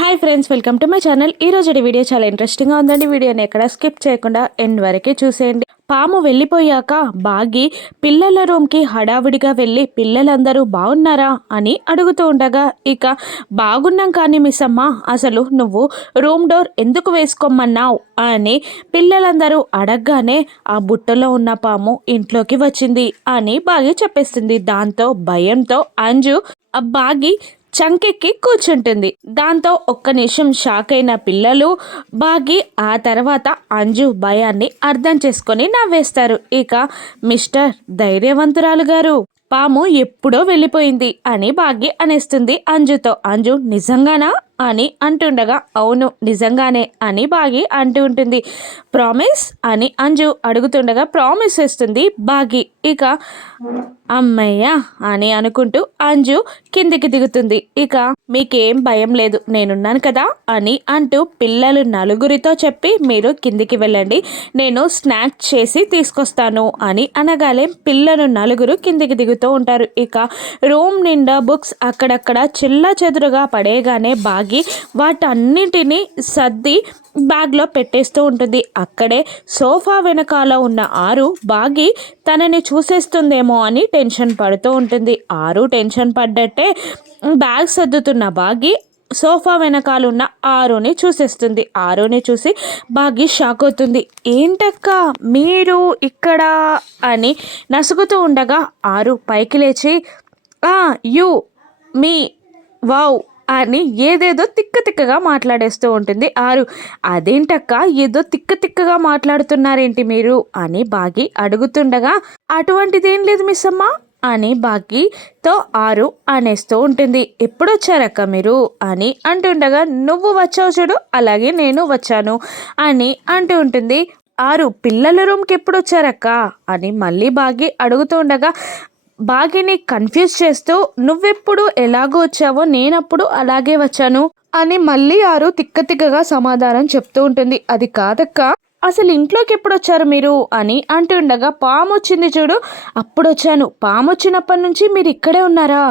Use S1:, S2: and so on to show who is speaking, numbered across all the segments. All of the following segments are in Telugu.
S1: Hi friends welcome to my channel ఈ రోజు వీడియో చాలా ఇంట్రెస్టింగ్గా ఉందండి. వీడియోని ఎక్కడ స్కిప్ చేయకుండా ఎండ్ వరకే చూసేయండి. పాము వెళ్ళిపోయాక బాగి పిల్లల రూమ్కి హడావిడిగా వెళ్ళి పిల్లలందరూ బాగున్నారా అని అడుగుతూ ఉండగా ఇక బాగున్నాం కానీ మిస్ అమ్మ అసలు నువ్వు రూమ్ డోర్ ఎందుకు వేసుకోమన్నావు అని పిల్లలందరూ అడగగానే ఆ బుట్టలో ఉన్న పాము ఇంట్లోకి వచ్చింది అని బాగి చెప్పేస్తుంది. దాంతో భయంతో అంజు ఆ బాగి చంకెక్కి కూర్చుంటుంది. దాంతో ఒక్క నిమిషం షాక్ అయిన పిల్లలు బాగి ఆ తర్వాత అంజు భయాన్ని అర్థం చేసుకొని నవ్వేస్తారు. ఇక మిస్టర్ ధైర్యవంతురాలు గారు పాము ఎప్పుడో వెళ్ళిపోయింది అని బాగి అనేస్తుంది అంజుతో. అంజు నిజంగానా? అని అంటుండగా అవును నిజంగానే అని బాగి అంటూ ఉంటుంది. ప్రామిస్ అని అంజు అడుగుతుండగా ప్రామిస్ ఇస్తుంది బాగి. ఇక అమ్మయ్య అని అనుకుంటూ అంజు కిందికి దిగుతుంది. ఇక మీకేం భయం లేదు నేనున్నాను కదా అని అంటూ పిల్లలు నలుగురితో చెప్పి మీరు కిందికి వెళ్ళండి నేను స్నాక్ చేసి తీసుకొస్తాను అని అనగానే పిల్లలు నలుగురు కిందికి దిగుతూ ఉంటారు. ఇక రూమ్ నిండా బుక్స్ అక్కడక్కడ చిల్ల చెదురుగా పడేగానే బాగి వాటన్నిటినీ సర్ది బ్యాగ్లో పెట్టేస్తూ ఉంటుంది. అక్కడే సోఫా వెనకాల ఉన్న ఆరు బాగి తనని చూసేస్తుందేమో అని టెన్షన్ పడుతూ ఉంటుంది. ఆరు టెన్షన్ పడ్డట్టే బ్యాగ్ సర్దుతున్న బాగి సోఫా వెనకాల ఉన్న ఆరుని చూసేస్తుంది. ఆరుని చూసి బాగి షాక్ అవుతుంది. ఏంటక్క మీరు ఇక్కడ? అని నసుగుతూ ఉండగా ఆరు పైకి లేచి యు మీ వావ్ అని ఏదేదో తిక్క తిక్కగా మాట్లాడేస్తూ ఉంటుంది. ఆరు అదేంటక్క? ఏదో తిక్క తిక్కగా మాట్లాడుతున్నారేంటి మీరు? అని బాగి అడుగుతుండగా అటువంటిదేం లేదు మిస్ అమ్మ అని బాకీతో ఆరు అనేస్తూ ఉంటుంది. ఎప్పుడొచ్చారక్క మీరు? అని అంటుండగా నువ్వు వచ్చావు చూడు అలాగే నేను వచ్చాను అని అంటూ ఉంటుంది. ఆరు పిల్లల రూమ్కి ఎప్పుడు వచ్చారక్క అని మళ్ళీ బాగి అడుగుతూ ఉండగా బాగిని కన్ఫ్యూజ్ చేస్తూ నువ్వెప్పుడు ఎలాగో వచ్చావో నేనప్పుడు అలాగే వచ్చాను అని మళ్ళీ ఆరు తిక్కతిక్కగా సమాధానం చెప్తూ ఉంటుంది. అది కాదక్క అసలు ఇంట్లోకి ఎప్పుడు వచ్చారు మీరు? అని అంటుండగా పాము వచ్చింది చూడు అప్పుడు వచ్చాను పాము వచ్చినప్పటి నుంచి మీరు ఇక్కడే ఉన్నారా?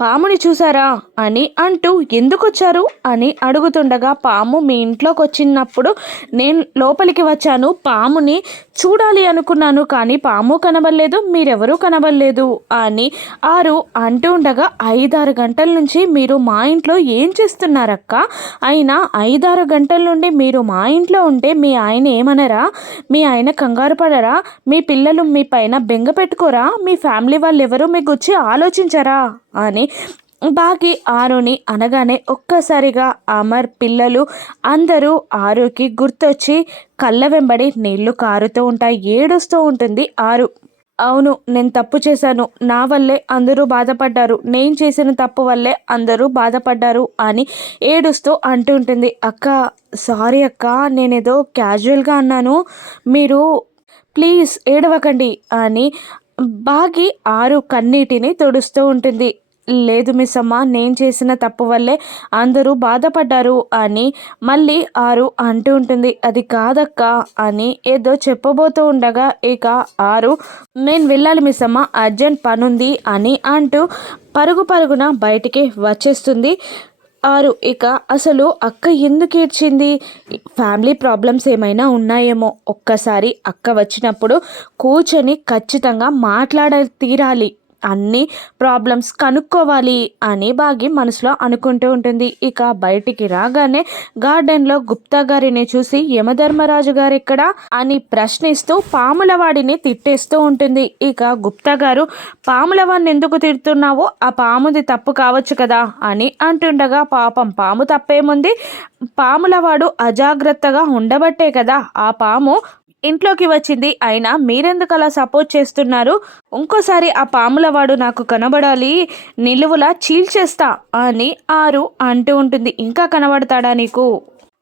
S1: పాముని చూసారా అని అంటూ ఎందుకు వచ్చారు అని అడుగుతుండగా పాము మీ ఇంట్లోకి వచ్చినప్పుడు నేను లోపలికి వచ్చాను పాముని చూడాలి అనుకున్నాను కానీ పాము కనబడలేదు మీరెవరూ కనబడలేదు అని ఆరు అంటూ ఉండగా ఐదారు గంటల నుంచి మీరు మా ఇంట్లో ఏం చేస్తున్నారక్క? అయినా ఐదారు గంటల నుండి మీరు మా ఇంట్లో ఉంటే మీ ఆయన ఏమనరా? మీ ఆయన కంగారు పడరా? మీ పిల్లలు మీ పైన బెంగ పెట్టుకోరా? మీ ఫ్యామిలీ వాళ్ళు ఎవరు మీకు వచ్చి ఆలోచించరా? అని బాగి ఆరుని అనగానే ఒక్కసారిగా అమర్ పిల్లలు అందరూ ఆరుకి గుర్తొచ్చి కళ్ళ వెంబడి నీళ్ళు కారుతూ ఉంటాయి. ఏడుస్తూ ఉంటుంది ఆరు. అవును నేను తప్పు చేశాను. నా వల్లే అందరూ బాధపడ్డారు. నేను చేసిన తప్పు వల్లే అందరూ బాధపడ్డారు అని ఏడుస్తూ అంటుంటుంది అక్క సారీ అక్క నేనేదో క్యాజువల్గా అన్నాను. మీరు ప్లీజ్ ఏడవకండి అని బాగి ఆరు కన్నీటిని తుడుస్తూ ఉంటుంది. లేదు మిస్ అమ్మ నేను చేసిన తప్పు వల్లే అందరూ బాధపడ్డారు అని మళ్ళీ ఆరు అంటూ ఉంటుంది. అది కాదక్క అని ఏదో చెప్పబోతూ ఉండగా ఇక ఆరు నేను వెళ్ళాలి మిస్ అమ్మ అర్జెంట్ పనుంది అని అంటూ పరుగు పరుగున బయటికి వచ్చేస్తుంది. ఆరు ఇక అసలు అక్క ఎందుకు ఏడ్చింది? ఫ్యామిలీ ప్రాబ్లమ్స్ ఏమైనా ఉన్నాయేమో? ఒక్కసారి అక్క వచ్చినప్పుడు కూర్చొని ఖచ్చితంగా మాట్లాడ తీరాలి. అన్ని ప్రాబ్లమ్స్ కనుక్కోవాలి అని భాగ్యం మనసులో అనుకుంటూ ఉంటుంది. ఇక బయటికి రాగానే గార్డెన్లో గుప్తా గారిని చూసి యమధర్మరాజు గారు అని ప్రశ్నిస్తూ పాములవాడిని తిట్టేస్తూ ఉంటుంది. ఇక గుప్తా గారు పాములవాడిని ఎందుకు తిడుతున్నావో? ఆ పాముది తప్పు కావచ్చు కదా అని అంటుండగా పాపం పాము తప్పేముంది? పాములవాడు అజాగ్రత్తగా ఉండబట్టే కదా ఆ పాము ఇంట్లోకి వచ్చింది. అయినా మీరెందుకు అలా సపోర్ట్ చేస్తున్నారు? ఇంకోసారి ఆ పాములవాడు నాకు కనబడాలి నిలువులా చీల్చేస్తా అని ఆరు అంటూ ఉంటుంది. ఇంకా కనబడతాడా నీకు?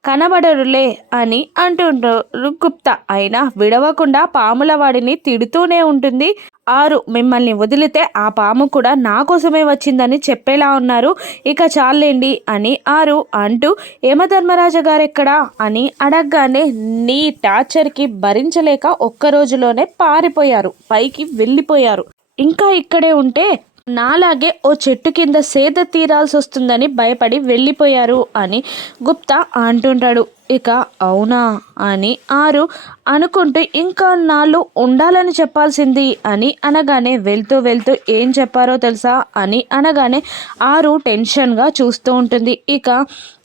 S1: కనబడరులే అని అంటుంటారు. గుప్తా అయినా విడవకుండా పాముల వాడిని తిడుతూనే ఉంటుంది. ఆరు మిమ్మల్ని వదిలితే ఆ పాము కూడా నా కోసమే వచ్చిందని చెప్పేలా ఉన్నారు. ఇక చాలేండి అని ఆరు అంటూ యమధర్మరాజు గారెక్కడా అని అడగగానే నీ టార్చర్కి భరించలేక ఒక్క రోజులోనే పారిపోయారు. పైకి వెళ్ళిపోయారు. ఇంకా ఇక్కడే ఉంటే నాలాగే ఓ చెట్టు కింద సేద తీరాల్సి వస్తుందని భయపడి వెళ్ళిపోయారు అని గుప్తా అంటుంటాడు. ఇక అవునా అని ఆరు అనుకుంటూ ఇంకా నాళ్ళు ఉండాలని చెప్పాల్సింది అని అనగానే వెళ్తూ వెళ్తూ ఏం చెప్పారో తెలుసా అని అనగానే ఆరు టెన్షన్గా చూస్తూ ఉంటుంది. ఇక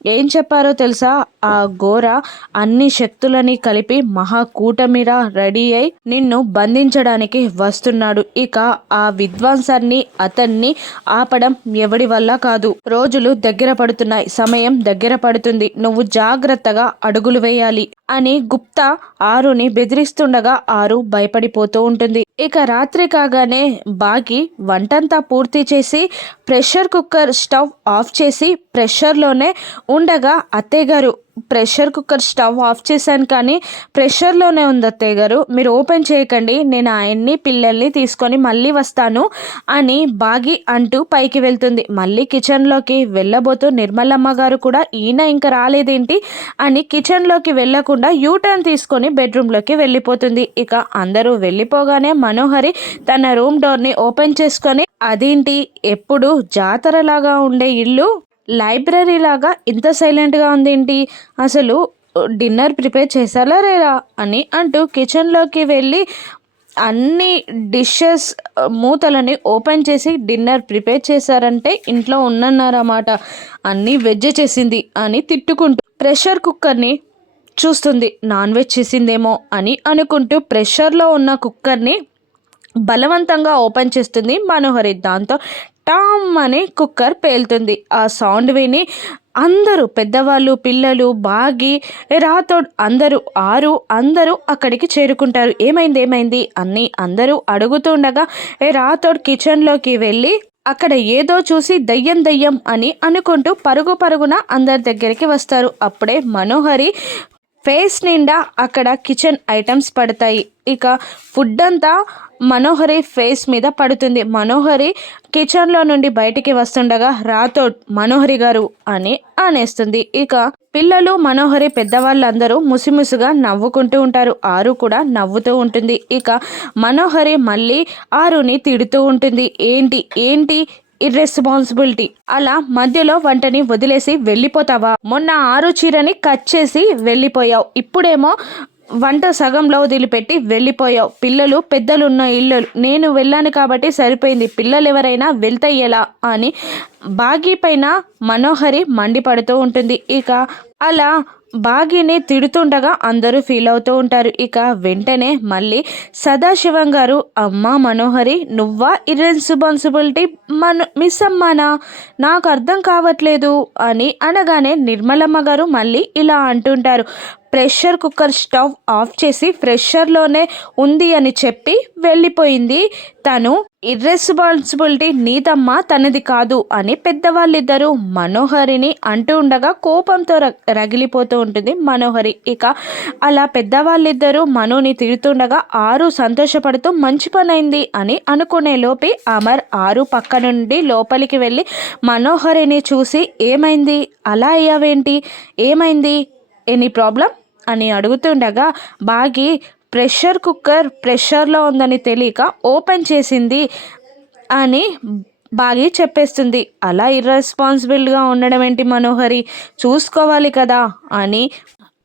S1: ఏం చెప్పారో తెలుసా? ఆ ఘోర అన్ని శక్తులని కలిపి మహాకూటమిరా రెడీ అయి నిన్ను బంధించడానికి వస్తున్నాడు. ఇక ఆ విద్వాంసాన్ని అతన్ని ఆపడం ఎవడి వల్ల కాదు. రోజులు దగ్గర పడుతున్నాయి. సమయం దగ్గర పడుతుంది. నువ్వు జాగ్రత్తగా అడుగులు వేయాలి అని గుప్తా ఆరుని బెదిరిస్తుండగా ఆరు భయపడిపోతూ ఉంటుంది. ఇక రాత్రి కాగానే బాగి వంటంతా పూర్తి చేసి ప్రెషర్ కుక్కర్ స్టవ్ ఆఫ్ చేసి ప్రెషర్లోనే ఉండగా అత్తయ్య గారు ప్రెషర్ కుక్కర్ స్టవ్ ఆఫ్ చేశాను కానీ ప్రెషర్లోనే ఉంది అత్తయ్య గారు మీరు ఓపెన్ చేయకండి నేను ఆయన్ని పిల్లల్ని తీసుకొని మళ్ళీ వస్తాను అని బాగి అంటూ పైకి వెళ్తుంది. మళ్ళీ కిచెన్లోకి వెళ్ళబోతూ నిర్మలమ్మ గారు కూడా ఈయన ఇంకా రాలేదేంటి? అని కిచెన్లోకి వెళ్ళకుండా యూటర్న్ తీసుకొని బెడ్రూమ్లోకి వెళ్ళిపోతుంది. ఇక అందరూ వెళ్ళిపోగానే మనోహరి తన రూమ్ డోర్ని ఓపెన్ చేసుకొని అదేంటి? ఎప్పుడు జాతరలాగా ఉండే ఇల్లు? లైబ్రరీ లాగా ఇంత సైలెంట్గా ఉందేంటి? అసలు డిన్నర్ ప్రిపేర్ చేశారా లేరా అని అంటూ కిచెన్లోకి వెళ్ళి అన్ని డిషెస్ మూతలని ఓపెన్ చేసి డిన్నర్ ప్రిపేర్ చేశారంటే ఇంట్లో ఉన్నన్నారన్నమాట. అన్నీ వెజ్ చేసింది అని తిట్టుకుంటూ ప్రెషర్ కుక్కర్ని చూస్తుంది. నాన్ వెజ్ చేసిందేమో అని అనుకుంటూ ప్రెషర్లో ఉన్న కుక్కర్ని బలవంతంగా ఓపెన్ చేస్తుంది మనోహరి. దాంతో టామ్ అని కుక్కర్ పేలుతుంది. ఆ సౌండ్ విని అందరూ పెద్దవాళ్ళు పిల్లలు బాగి రాతోడ్ అందరూ ఆరు అందరూ అక్కడికి చేరుకుంటారు. ఏమైంది ఏమైంది? అని అందరూ అడుగుతుండగా ఏ రాతోడ్ కిచెన్లోకి వెళ్ళి అక్కడ ఏదో చూసి దయ్యం దయ్యం అని అనుకుంటూ పరుగు పరుగున అందరి దగ్గరికి వస్తారు. అప్పుడే మనోహరి ఫేస్ నిండా అక్కడ కిచెన్ ఐటమ్స్ పడతాయి. ఇక ఫుడ్ అంతా మనోహరి ఫేస్ మీద పడుతుంది. మనోహరి కిచెన్లో నుండి బయటికి వస్తుండగా రాథోడ్ మనోహరి గారు అని అనేస్తుంది ఇక పిల్లలు మనోహరి పెద్దవాళ్ళందరూ ముసిముసిగా నవ్వుకుంటూ ఉంటారు. ఆరు కూడా నవ్వుతూ ఉంటుంది. ఇక మనోహరి మళ్ళీ ఆరుని తిడుతూ ఉంటుంది. ఏంటి? ఏంటి? ఇర్రెస్పాన్సిబిలిటీ అలా మధ్యలో వంటని వదిలేసి వెళ్ళిపోతావా? మొన్న ఆరు చీరని కట్ చేసి వెళ్ళిపోయావు. ఇప్పుడేమో వంట సగంలో వదిలిపెట్టి వెళ్ళిపోయావు. పిల్లలు పెద్దలున్న ఇళ్ళు నేను వెళ్ళాను కాబట్టి సరిపోయింది. పిల్లలు ఎవరైనా వెళ్తే ఎలా అని బాగీ పైన మనోహరి మండిపడుతూ ఉంటుంది. ఇక అలా బాగిని తిడుతుండగా అందరూ ఫీల్ అవుతూ ఉంటారు. ఇక వెంటనే మళ్ళీ సదాశివం గారు అమ్మ మనోహరి నువ్వా ఇర్రెస్పాన్సిబిలిటీ మన మిస్ అమ్మానా? నాకు అర్థం కావట్లేదు అని అనగానే నిర్మలమ్మ గారు మళ్ళీ ఇలా అంటుంటారు. ప్రెషర్ కుక్కర్ స్టవ్ ఆఫ్ చేసి ఫ్రెషర్లోనే ఉంది అని చెప్పి వెళ్ళిపోయింది. తను ఇర్రెస్పాన్సిబిలిటీ నీతమ్మ తనది కాదు అని పెద్దవాళ్ళిద్దరూ మనోహరిని అంటూ ఉండగా కోపంతో రగిలిపోతూ ఉంటుంది మనోహరి. ఇక అలా పెద్దవాళ్ళిద్దరూ మనోని తిడుతుండగా ఆరు సంతోషపడుతూ మంచి పనైంది అని అనుకునే లోపే అమర్ ఆరు పక్క నుండి లోపలికి వెళ్ళి మనోహరిని చూసి ఏమైంది? అలా అయ్యావేంటి? ఏమైంది? ఎనీ ప్రాబ్లం అని అడుగుతుండగా బాగి ప్రెషర్ కుక్కర్ ప్రెషర్లో ఉందని తెలియక ఓపెన్ చేసింది అని బాగి చెప్పేస్తుంది. అలా ఇర్రెస్పాన్సిబుల్గా ఉండడం ఏంటి మనోహరి? చూసుకోవాలి కదా అని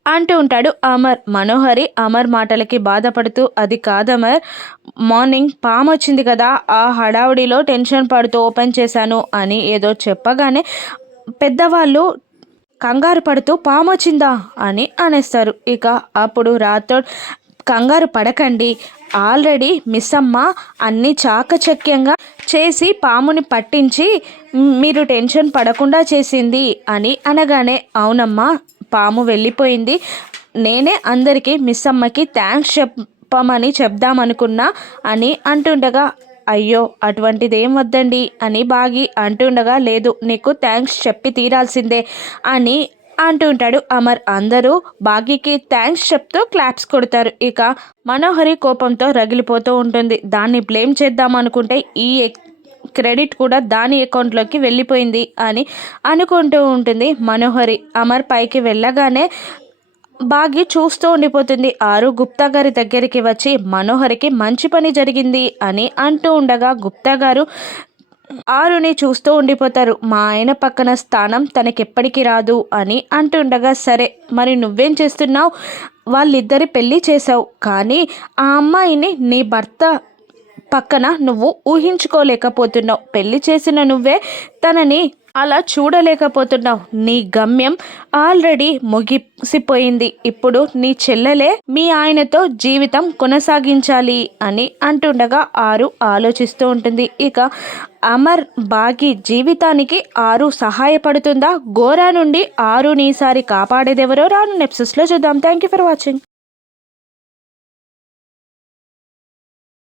S1: అంటూ ఉంటాడు అమర్. మనోహరి అమర్ మాటలకి బాధపడుతూ అది కాదమర్ మార్నింగ్ పాము వచ్చింది కదా ఆ హడావుడిలో టెన్షన్ పడుతూ ఓపెన్ చేశాను అని ఏదో చెప్పగానే పెద్దవాళ్ళు కంగారు పడుతూ పాము వచ్చిందా? అని అనేస్తారు. ఇక అప్పుడు రాథోడ్ కంగారు పడకండి. ఆల్రెడీ మిస్ అమ్మ అన్ని చాకచక్యంగా చేసి పాముని పట్టించి మీరు టెన్షన్ పడకుండా చేసింది అని అనగానే అవునమ్మా పాము వెళ్ళిపోయింది. నేనే అందరికీ మిస్ అమ్మకి థ్యాంక్స్ చెప్పమని చెప్దామనుకున్నా అని అంటుండగా అయ్యో అటువంటిది ఏం వద్దండి అని బాగి అంటుండగా లేదు నీకు థ్యాంక్స్ చెప్పి తీరాల్సిందే అని అంటుంటాడు అమర్. అందరూ బాగీకి థ్యాంక్స్ చెప్తూ క్లాప్స్ కొడతారు. ఇక మనోహరి కోపంతో రగిలిపోతూ ఉంటుంది. దాన్ని బ్లేమ్ చేద్దామనుకుంటే ఈ క్రెడిట్ కూడా దాని అకౌంట్లోకి వెళ్ళిపోయింది అని అనుకుంటూ ఉంటుంది మనోహరి. అమర్ పైకి వెళ్ళగానే బాగి చూస్తూ ఉండిపోతుంది. ఆరు గుప్తా గారి దగ్గరికి వచ్చి మనోహరికి మంచి పని జరిగింది అని అంటూ ఉండగా గుప్తా గారు ఆరుని చూస్తూ ఉండిపోతారు. మా ఆయన పక్కన స్థానం తనకెప్పటికీ రాదు అని అంటుండగా సరే మరి నువ్వేం చేస్తున్నావు? వాళ్ళిద్దరి పెళ్ళి చేసావు కానీ ఆ అమ్మాయిని నీ భర్త పక్కన నువ్వు ఊహించుకోలేకపోతున్నావు. పెళ్ళి చేసిన నువ్వే తనని అలా చూడలేకపోతున్నావు. నీ గమ్యం ఆల్రెడీ ముగిసిపోయింది. ఇప్పుడు నీ చెల్లెలే మీ ఆయనతో జీవితం కొనసాగించాలి అని అంటుండగా ఆరు ఆలోచిస్తూ ఉంటుంది. ఇక అమర్ బాగి జీవితానికి ఆరు సహాయపడుతుందా? గోరా నుండి ఆరు నీసారి కాపాడేదెవరో రాను నెప్సెస్లో చూద్దాం. Thank you for watching